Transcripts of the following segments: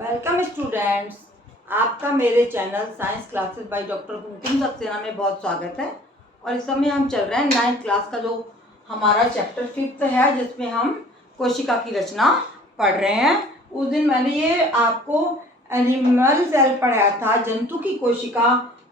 Welcome students, आपका मेरे channel science classes by doctor Kumkum Saxena में बहुत स्वागत है। और इस समय हम चल रहे हैं 9th क्लास का जो हमारा चैप्टर 5th है, जिसमें हम कोशिका की रचना पढ़ रहे हैं। उस दिन मैंने ये आपको एनिमल सेल पढ़ाया था, जंतु की कोशिका,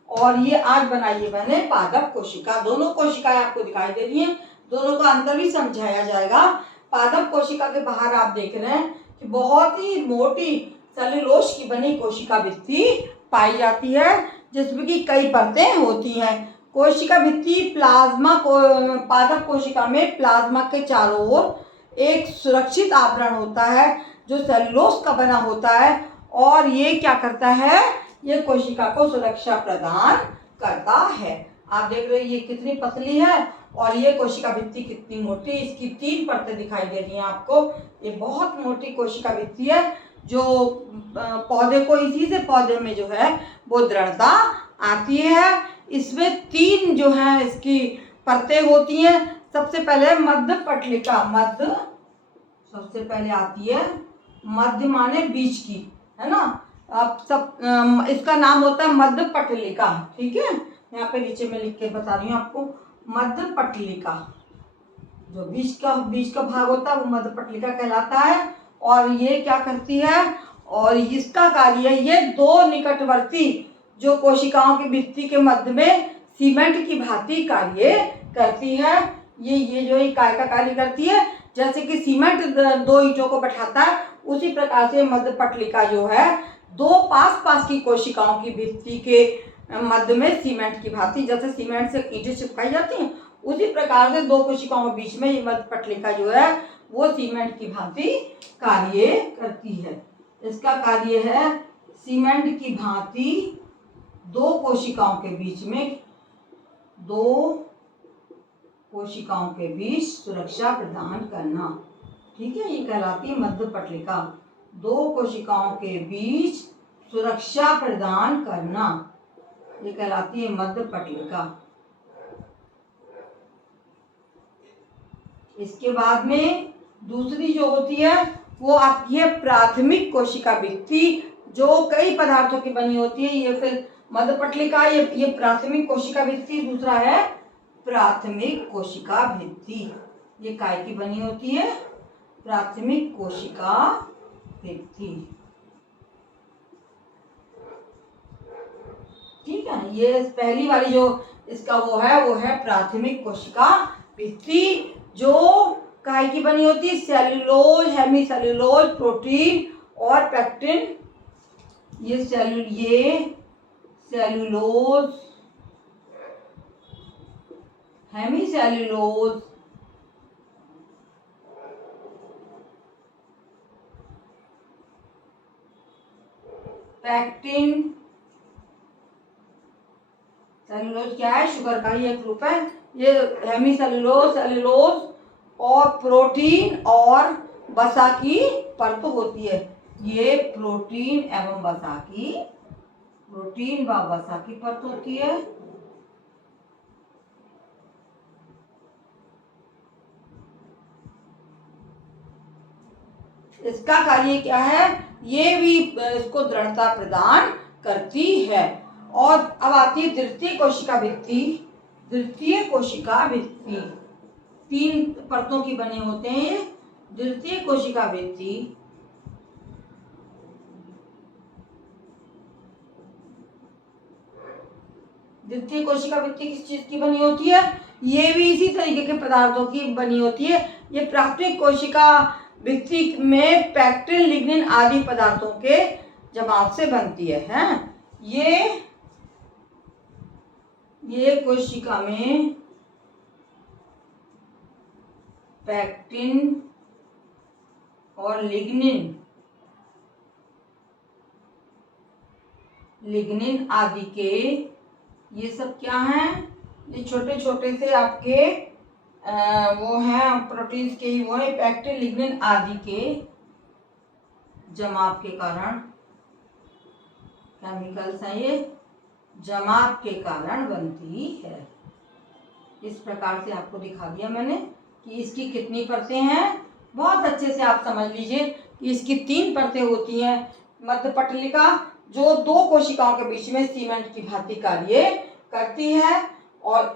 और ये आज बनाई है मैंने पादप कोशिका। दोनों कोशिकाएं आपको दिखाई दे रही हैं, दोनों का अंतर भी समझाया जाएगा। पादप कोशिका के बाहर आप देख रहे हैं कि बहुत ही मोटी सेल्यूलोज की बनी कोशिका भित्ति पाई जाती है, जिसमें कि कई परतें होती हैं। कोशिका भित्ति पादप कोशिका में प्लाज्मा के चारों ओर एक सुरक्षित आवरण होता है जो सेल्यूलोज का बना होता है, और ये क्या करता है, ये कोशिका को सुरक्षा प्रदान करता है। आप देख रहे हैं ये कितनी पतली है और ये कोशिका भित्ति कितनी मोटी। इसकी 3 परतें दिखाई दे रही हैं आपको। ये बहुत मोटी कोशिका भित्ति है जो पौधे को, इसी से पौधे में जो है वो दृढ़ता आती है। इसमें 3 जो है इसकी परतें होती हैं। सबसे पहले मध्य पटलिका, मध्य सबसे पहले आती है। मध्य माने बीच की, है ना। अब सब इसका नाम होता है मध्य पटलिका, ठीक है। यहाँ पे नीचे में लिख के बता रही हूँ आपको। मध्य पटलिका, जो बीच का भाग होता है वो मध्य पटलिका कहलाता है। और ये क्या करती है, और इसका कार्य, ये 2 निकटवर्ती जो कोशिकाओं की भित्ति के मध्य में सीमेंट की भांति कार्य करती है। ये जो इकाई का कार्य करती है, जैसे कि सीमेंट 2 ईंटों को बैठाता है, उसी प्रकार से मध्य पटलिका जो है 2 पास की कोशिकाओं की भित्ति के मध्य में सीमेंट की भांति, जैसे सीमेंट से ईंटें चिपकाई जाती हैं, उसी प्रकार से 2 कोशिकाओं के बीच में ये मध्य पटलिका जो है वो सीमेंट की भांति कार्य करती है। इसका कार्य है सीमेंट की भांति 2 कोशिकाओं के बीच में, 2 कोशिकाओं के बीच सुरक्षा प्रदान करना, ठीक है। ये कहलाती है मध्य पटलिका। 2 कोशिकाओं के बीच सुरक्षा प्रदान करना, ये कहलाती है मध्य पटलिका। इसके बाद में दूसरी जो होती है वो आपकी है प्राथमिक कोशिका भित्ति, जो कई पदार्थों की बनी होती है। ये फिर मध्य पटलिका, ये प्राथमिक कोशिका भित्ति। दूसरा है प्राथमिक कोशिका भित्ति, ये काय की बनी होती है, प्राथमिक कोशिका भित्ति, ठीक है। ये पहली वाली जो इसका वो है प्राथमिक कोशिका भित्ति, जो काय की बनी होती है, सेल्यूलोज, हेमीसेल्यूलोज, प्रोटीन और पैक्टिन। ये सेल्यूलोज, हेमीसेल्यूलोज, पैक्टिन, सेल्यूलोज क्या है, शुगर का ही एक रूप है। ये हेमीसेल्यूलोज, सेल्यूलोज और प्रोटीन और वसा की परत होती है। ये प्रोटीन एवं वसा की, प्रोटीन व वसा की परत होती है। इसका कार्य क्या है, ये भी इसको दृढ़ता प्रदान करती है। और अब आती है द्वितीय कोशिका भित्ति। द्वितीय कोशिका भित्ति 3 परतों की बने होते हैं। द्वितीय कोशिका भित्ति, द्वितीय कोशिका भित्ति किस चीज की बनी होती है, ये भी इसी तरीके के पदार्थों की बनी होती है। ये प्राथमिक कोशिका भित्ति में पैक्टिन, लिग्निन आदि पदार्थों के जमाव से बनती है, हैं? ये कोशिका में पैक्टिन और लिग्निन आदि के, ये सब क्या हैं, ये छोटे छोटे से आपके वो हैं प्रोटीन्स के ही, वो है पैक्टिन, लिग्निन आदि के जमाव के कारण, केमिकल्स हैं, ये जमाव के कारण बनती है। इस प्रकार से आपको दिखा दिया मैंने कि इसकी कितनी परतें हैं। बहुत अच्छे से आप समझ लीजिए कि इसकी 3 परतें होती हैं। मध्य पटलिका जो दो कोशिकाओं के बीच में सीमेंट की भांति कार्य करती है और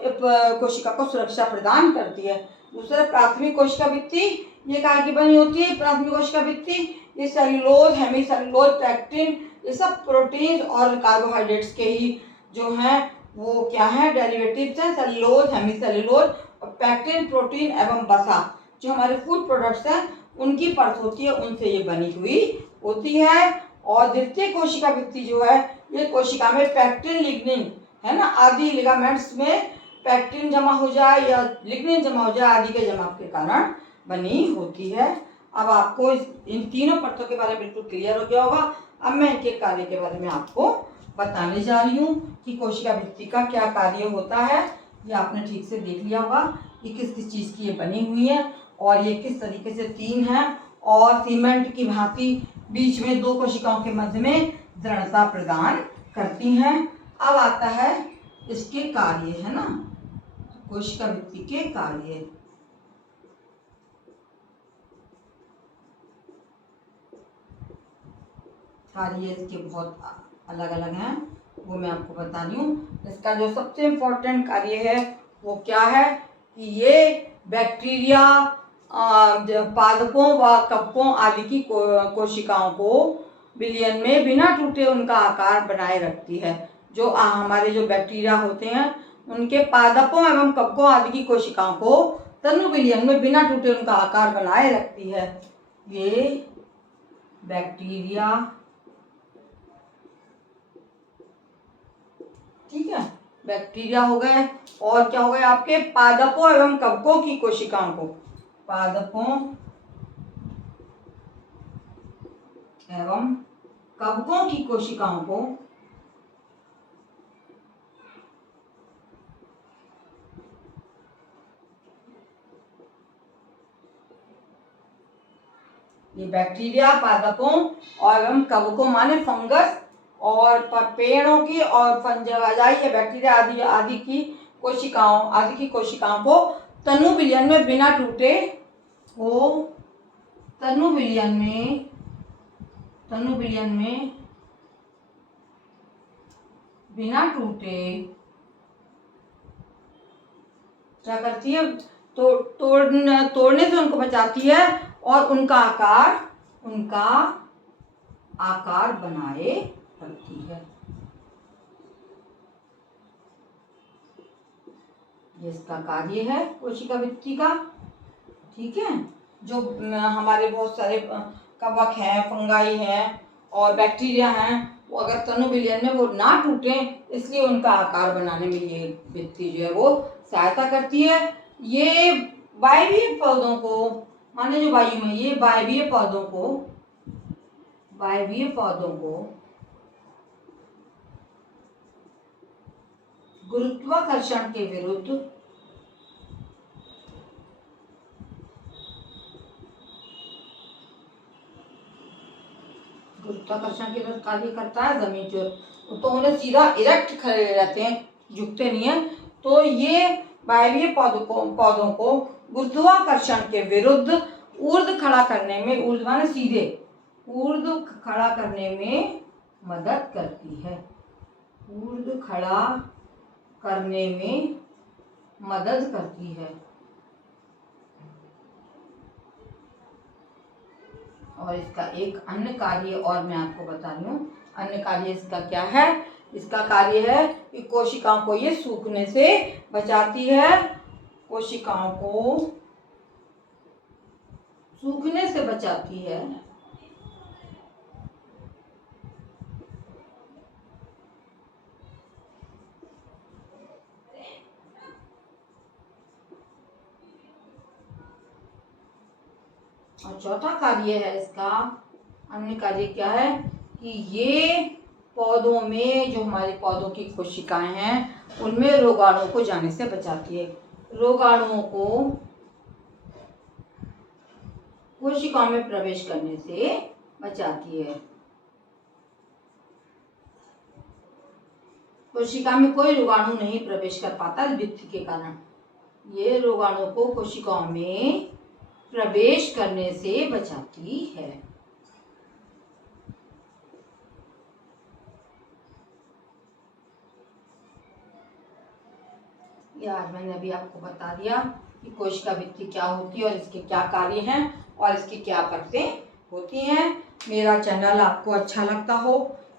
कोशिका को सुरक्षा प्रदान करती है। दूसरा प्राथमिक कोशिका भित्ति, ये काय की बनी होती है प्राथमिक कोशिका भित्ति? ये सेल्यूलोज, हेमीसेल्यूलोज, पैक्टिन, ये सब प्रोटीन और कार्बोहाइड्रेट्स के ही जो हैं वो क्या है, डेरिवेटिव्स हैं। सेल्यूलोज, हेमीसेल्यूलोज और पैक्टिन प्रोटीन एवं वसा जो हमारे फूड प्रोडक्ट्स हैं उनकी परत होती है, उनसे ये बनी हुई होती है। और द्वितीय कोशिका भित्ति जो है ये कोशिका में पैक्टिन, लिग्निन है ना आदि लिगामेंट्स में पैक्टिन जमा हो जाए या लिग्निन जमा हो जाए आदि के जमाव के कारण बनी होती है। अब आपको इन तीनों परतों के बारे में बिल्कुल क्लियर हो गया होगा। अब मैं इनके कार्य के बारे में आपको बताने जा रही हूँ कि कोशिका भित्ति का क्या कार्य होता है। ये आपने ठीक से देख लिया होगा कि किस किस चीज़ की ये बनी हुई है और ये किस तरीके से तीन है और सीमेंट की भांति बीच में दो कोशिकाओं के मध्य में दृढ़ता प्रदान करती हैं। अब आता है इसके कार्य, है ना, कोशिका भित्ति के कार्य। कार्य इसके बहुत अलग अलग हैं, वो मैं आपको बता रही हूँ। इसका जो सबसे इम्पोर्टेंट कार्य है वो क्या है कि ये बैक्टीरिया, पादपों व कवकों आदि की कोशिकाओं को विलयन में बिना टूटे उनका आकार बनाए रखती है। जो हमारे जो बैक्टीरिया होते हैं उनके पादपों एवं कवकों आदि की कोशिकाओं को तनु विलयन में बिना टूटे उनका आकार बनाए रखती है। ये बैक्टीरिया, ठीक है, बैक्टीरिया हो गए और क्या हो गए आपके पादपों एवं कवकों की कोशिकाओं को, पादपों एवं कवकों की कोशिकाओं को ये बैक्टीरिया, पादपों और एवं कवकों माने फंगस और पेड़ों की और फंजाई या बैक्टीरिया आदि की कोशिकाओं को तनु विलयन में बिना टूटे तनु विलयन में बिना टूटे क्या करती है, तो तोड़ने से उनको बचाती है और उनका आकार बनाए रखती है। ये इसका कार्य है कोशिका भित्ति का, ठीक है। जो हमारे बहुत सारे कवक हैं, फंगाई हैं और बैक्टीरिया हैं, वो अगर तनु विलयन में वो ना टूटे इसलिए उनका आकार बनाने में ये भित्ति जो है वो सहायता करती है। ये वायवीय पौधों को, माने जो वायु में, ये वायवीय पौधों को गुरुत्वाकर्षण के विरुद्ध कार्य करता है। जमीन जो तो उन्हें सीधा इरेक्ट खड़े रहते हैं, झुकते नहीं है। तो ये वायवीय पौधों को गुरुत्वाकर्षण के विरुद्ध ऊर्ध्व खड़ा करने में, ऊर्ध्व माने सीधे, ऊर्ध्व खड़ा करने में मदद करती है। ऊर्ध्व खड़ा करने में मदद करती है। और इसका एक अन्य कार्य और मैं आपको बता रही हूँ। अन्य कार्य इसका क्या है? इसका कार्य है कि कोशिकाओं को ये सूखने से बचाती है। कोशिकाओं को सूखने से बचाती है। और चौथा कार्य है इसका, अन्य कार्य क्या है कि ये पौधों में, जो हमारे पौधों की कोशिकाएं हैं उनमें रोगाणुओं को जाने से बचाती है। रोगाणुओं को कोशिकाओं में प्रवेश करने से बचाती है। कोशिका में कोई रोगाणु नहीं प्रवेश कर पाता भित्ति के कारण। ये रोगाणुओं को कोशिकाओं में प्रवेश करने से बचाती है। ये आज मैंने अभी आपको बता दिया कि कोशिका भित्ति क्या होती है और इसके क्या कार्य हैं और इसकी क्या परतें होती हैं। मेरा चैनल आपको अच्छा लगता हो,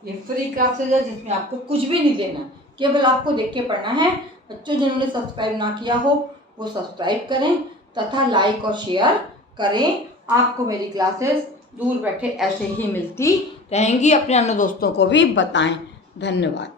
ये फ्री क्लासेज है जिसमें आपको कुछ भी नहीं देना, केवल आपको देख के पढ़ना है। बच्चों जिन्होंने सब्सक्राइब ना किया हो वो सब्सक्राइब करें तथा लाइक और शेयर करें। आपको मेरी क्लासेस दूर बैठे ऐसे ही मिलती रहेंगी। अपने अन्य दोस्तों को भी बताएं। धन्यवाद।